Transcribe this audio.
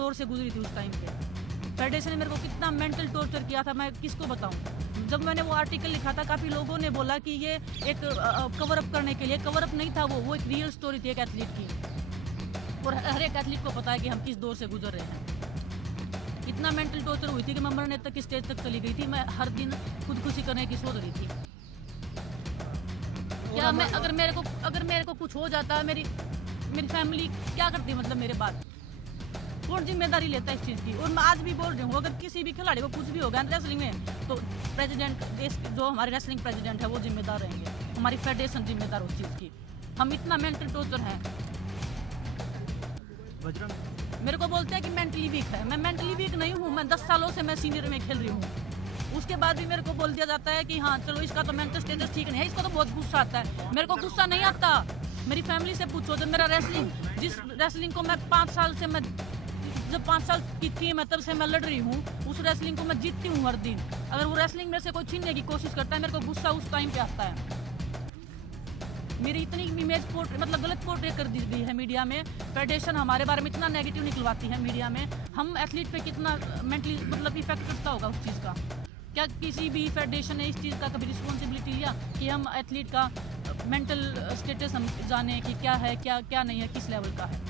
दौर से गुजरी थी उस टाइम पे। फेडरेशन ने मेरे को कितना मेंटल टॉर्चर किया था, मैं किसको बताऊं। जब मैंने वो आर्टिकल लिखा था, काफ़ी लोगों ने बोला कि ये एक कवर अप करने के लिए, कवर अप नहीं था वो एक रियल स्टोरी थी एक एथलीट की, और हर एक एथलीट को पता है कि हम किस दौर से गुजर रहे हैं। इतना मेंटल टॉर्चर हुई थी कि मैं मरने तक की स्टेज तक चली गई थी। मैं हर दिन खुदकुशी करने की सोच रही थी। क्या मैं अगर मेरे को कुछ हो जाता, मेरी फैमिली क्या करती, मतलब मेरे बाद कौन जिम्मेदारी लेता है इस चीज़ की। और मैं आज भी बोल रही हूँ, अगर किसी भी खिलाड़ी को कुछ भी होगा रेसलिंग में, तो प्रेसिडेंट, देश जो हमारे रेसलिंग प्रेसिडेंट है वो जिम्मेदार रहेंगे, हमारी फेडरेशन जिम्मेदार उस चीज़ की। हम इतना मेंटल टॉर्चर है। मेरे को बोलते हैं कि मेंटली वीक है, मैं मेंटली वीक नहीं हूँ। मैं 10 सालों से मैं सीनियर में खेल रही हूँ, उसके बाद भी मेरे को बोल दिया जाता है कि हाँ चलो इसका तो मेंटल स्टेटस ठीक नहीं है। इसको तो बहुत गुस्सा आता है, मेरे को गुस्सा नहीं आता। मेरी फैमिली से पूछो, जब मेरा जिस रेसलिंग को मैं 5 साल से, मैं जब 5 साल की थी मैं तब से मैं लड़ रही हूँ, उस रेसलिंग को मैं जीतती हूँ हर दिन। अगर वो रेसलिंग मेरे से कोई छीनने की कोशिश करता है, मेरे को गुस्सा उस टाइम पे आता है। मेरी इतनी इमेज मतलब गलत पोर्ट्रेट कर दी गई है मीडिया में। फेडरेशन हमारे बारे में इतना नेगेटिव निकलवाती है मीडिया में। हम एथलीट पे कितना मेंटली मतलब इफेक्ट करता होगा उस चीज़ का। क्या किसी भी फेडरेशन ने इस चीज़ का कभी रिस्पॉन्सिबिलिटी लिया कि हम एथलीट का मेंटल स्टेटस हम जाने कि क्या है, क्या नहीं है, किस लेवल का है।